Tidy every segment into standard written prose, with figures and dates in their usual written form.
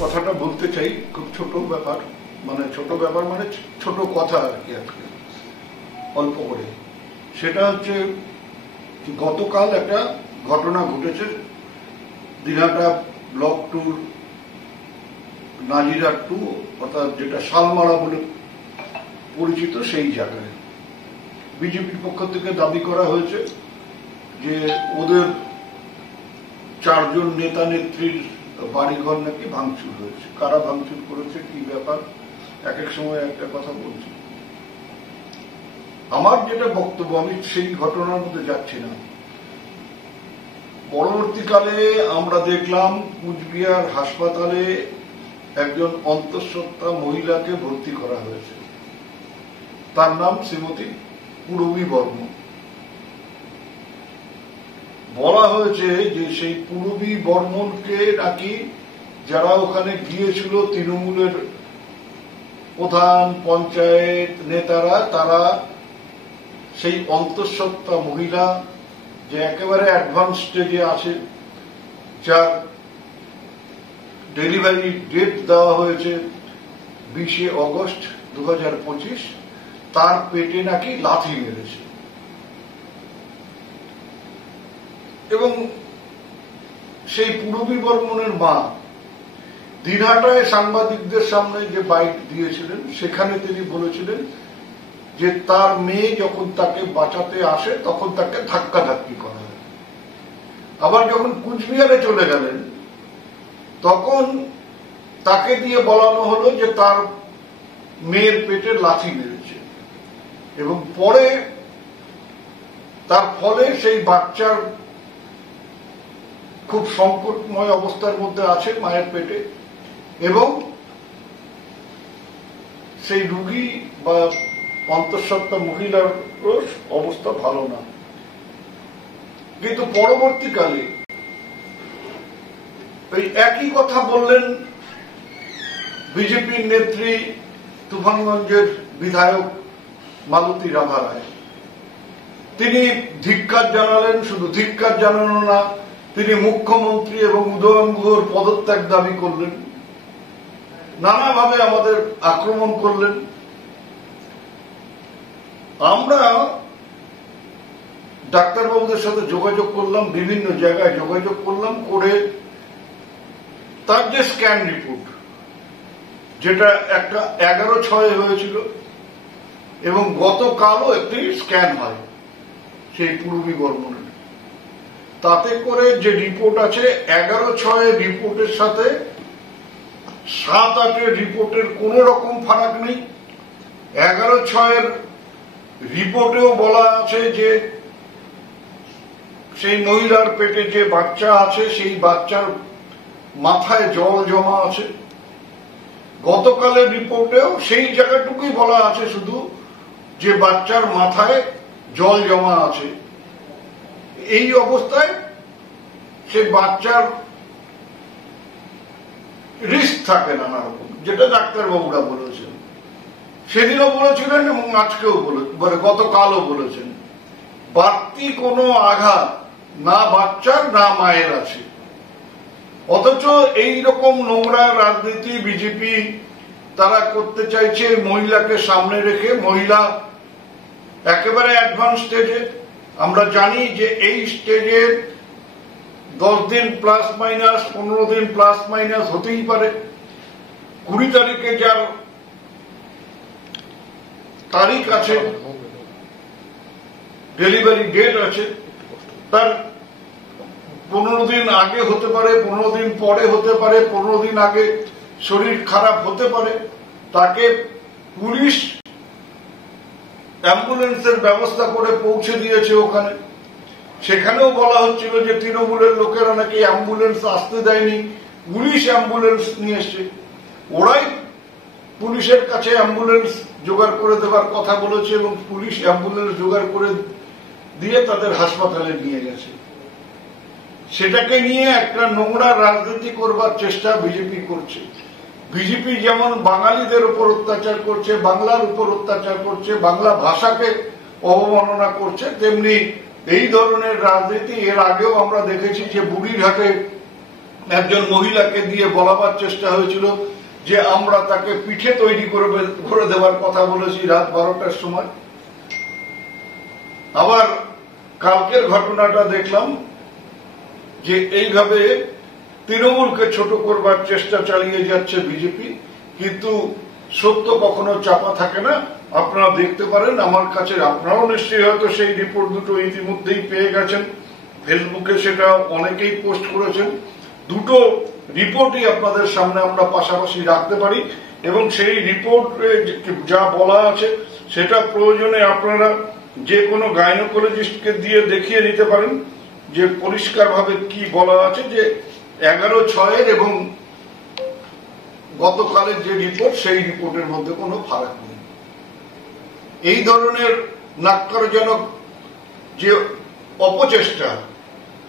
কথাটা বলতে চাই, খুব ছোট ব্যাপার, মানে ছোট ব্যাপার মানে ছোট কথা আর কি, আজকে অল্প করে। সেটা হচ্ছে গতকাল একটা ঘটনা ঘটেছে দিনহাটা ব্লক 2 নাজিরহাট 2, অর্থাৎ যেটা শালমারা বলে পরিচিত সেই জায়গায় বিজেপির পক্ষ থেকে দাবি করা হয়েছে যে ওদের 4 জন নেতা নেত্রীর বাড়িঘর নাকি ভাঙচুর হয়েছে। কারা ভাঙচুর করেছে, কি ব্যাপার, এক এক সময় একটা কথা বলছি। আমার যেটা বক্তব্য, আমি সেই ঘটনার মধ্যে যাচ্ছি না। পরবর্তীকালে আমরা দেখলাম কুচবিহার হাসপাতালে একজন অন্তঃসত্ত্বা মহিলাকে ভর্তি করা হয়েছে। তার নাম শ্রীমতী পূরবী বর্মন। বলা হয়েছে যে সেই পূরবী বর্মনকে নাকি যারা ওখানে গিয়েছিল তৃণমূলের প্রধান, পঞ্চায়েত নেতারা, তারা সেই অন্তঃসত্ত্বা মহিলা যে একেবারে অ্যাডভান্স স্টেজে আছে, যার ডেলিভারি ডেট দেওয়া হয়েছে 20 অগস্ট 2025, তার পেটে নাকি লাথি মেরেছে। এবং সেই পূরবী বর্মনের মা দিনহাটায় সাংবাদিকদের সামনে যে বাইট দিয়েছিলেন, সেখানে তিনি বলেছিলেন যে তার মেয়ে যখন তাকে বাঁচাতে আসে তখন তাকে ধাক্কাধাক্কি করা হয়। আবার যখন কুচবিহারে চলে গেলেন তখন তাকে দিয়ে বলানো হলো যে তার মেয়ের পেটে লাথি মেরেছে, এবং পরে তার ফলে সেই বাচ্চার খুব সংকটময় অবস্থার মধ্যে আছে মায়ের পেটে, এবং সেই রোগী বা অন্তঃসত্ত্বা মহিলার অবস্থা ভালো না। কিন্তু পরবর্তীকালে ওই একই কথা বললেন বিজেপির নেত্রী তুফানগঞ্জের বিধায়ক মালতী রাভা রায়। তিনি ধিক্কার জানালেন, শুধু ধিক্কার জানানো না, তিনি মুখ্যমন্ত্রী এবং উদয়ন গুহর পদত্যাগ দাবি করলেন, নানাভাবে আমাদের আক্রমণ করলেন। আমরা ডাক্তারবাবুদের সাথে যোগাযোগ করলাম, বিভিন্ন জায়গায় যোগাযোগ করলাম, করে তার যে স্ক্যান রিপোর্ট, যেটা একটা 11/6 হয়েছিল, এবং গতকালও একটি স্ক্যান হয় সেই পূরবী বর্মনের, তাতে করে যে রিপোর্ট আছে 11/6 রিপোর্টের সাথে 7/8 রিপোর্টের কোন রকম ফারাক নেই। 11/6 রিপোর্টেও বলা আছে যে সেই মহিলার পেটে যে বাচ্চা আছে সেই বাচ্চার মাথায় জল জমা আছে। গতকালের রিপোর্টেও সেই জায়গাটুকুই বলা আছে শুধু যে বাচ্চার মাথায় জল জমা আছে। এই অবস্থায় সেই বাচ্চার রিস্ক থাকে নানা রকম, যেটা ডাক্তারবাবুরা বলেছেন, সেদিনও বলেছিলেন এবং আজকেও গতকালও বলেছেন। বাড়তি কোনো আঘাত না বাচ্চার না মায়ের আছে। অথচ এইরকম নোংরা রাজনীতি বিজেপি তারা করতে চাইছে মহিলাকে সামনে রেখে। মহিলা একেবারে অ্যাডভান্স স্টেজে। আমরা জানি যে এই স্টেজে 10 দিন প্লাস মাইনাস, 15 দিন প্লাস মাইনাস হতেই পারে। 20 তারিখে যার তারিখ আছে, ডেলিভারি ডেট আছে, তার 15 দিন আগে হতে পারে, 15 দিন পরে হতে পারে, 15 দিন আগে শরীর খারাপ হতে পারে, তাকে পুলিশ অ্যাম্বুলেন্সের ব্যবস্থা করে পৌঁছে দিয়েছে ওখানে। সেখানেও বলা হচ্ছিল যে তৃণমূলের লোকেরা নাকি অ্যাম্বুলেন্স আসতে দেয়নি, পুলিশ অ্যাম্বুলেন্স নিয়ে এসছে। ওরাই পুলিশের কাছে অ্যাম্বুলেন্স জোগাড় করে দেওয়ার কথা বলেছে এবং পুলিশ অ্যাম্বুলেন্স জোগাড় করে দিয়ে তাদের হাসপাতালে নিয়ে গেছে। সেটাকে নিয়ে একটা নোংরা রাজনীতি করবার চেষ্টা বিজেপি করছে। বিজেপি যেমন বাঙালিদের উপর অত্যাচার করছে, বাংলার উপর অত্যাচার করছে, বাংলা ভাষাকে অবমাননা করছে, তেমনি এই ধরনের রাজনীতি এর আগেও আমরা দেখেছি যে বুড়িরহাটে একজন মহিলাকে দিয়ে বলাবার চেষ্টা হয়েছিল যে আমরা তাকে পিঠে তৈরি করে দেওয়ার কথা বলেছি রাত 12টার সময়। আবার কালকের ঘটনাটা দেখলাম যে এইভাবে তৃণমূলকে ছোট করবার চেষ্টা চালিয়ে যাচ্ছে বিজেপি, কিন্তু সত্য কখনো চাপা থাকে না। আপনারা দেখতে পারেন আমার কাছে, আপনারাও নিশ্চয়ই হয়তো সেই রিপোর্ট দুটো ইতিমধ্যেই পেয়ে গেছেন, ফেসবুকে সেটা অনেকেই পোস্ট করেছেন। দুটো রিপোর্টই আপনাদের সামনে আমরা পাশাপাশি রাখতে পারি এবং সেই রিপোর্টে যা বলা আছে সেটা প্রয়োজনে আপনারা যে কোনো গাইনোকোলজিস্টকে দিয়ে দেখিয়ে নিতে পারেন যে পরিষ্কারভাবে কি বলা আছে, যে 11/6 এবং গতকালের যে রিপোর্ট সেই রিপোর্টের মধ্যে কোনো ফারাক নেই। এই ধরনের নাক্কারজনক যে অপচেষ্টা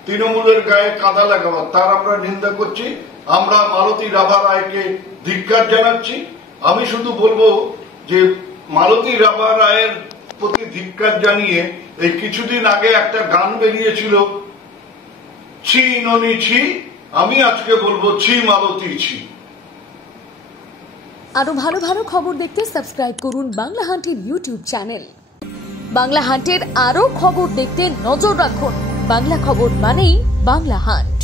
তৃণমূলের গায়ে কাদা লাগাবার, তার আমরা নিন্দা করছি। আমরা মালতী রাভা রায়কে ধিক্কার জানাচ্ছি। আমি শুধু বলবো যে মালতী রাভা রায়ের প্রতি ধিক্কার জানিয়ে এই কিছুদিন আগে একটা গান বেরিয়েছিল, ছি ননি ছি, আমি আজকে বলবো ছি মালতী ছি। আরো ভালো ভালো খবর দেখতে সাবস্ক্রাইব করুন বাংলা হান্টের ইউটিউব চ্যানেল। বাংলা হান্টের আরো খবর দেখতে নজর রাখুন। বাংলা খবর মানেই বাংলা হান্ট।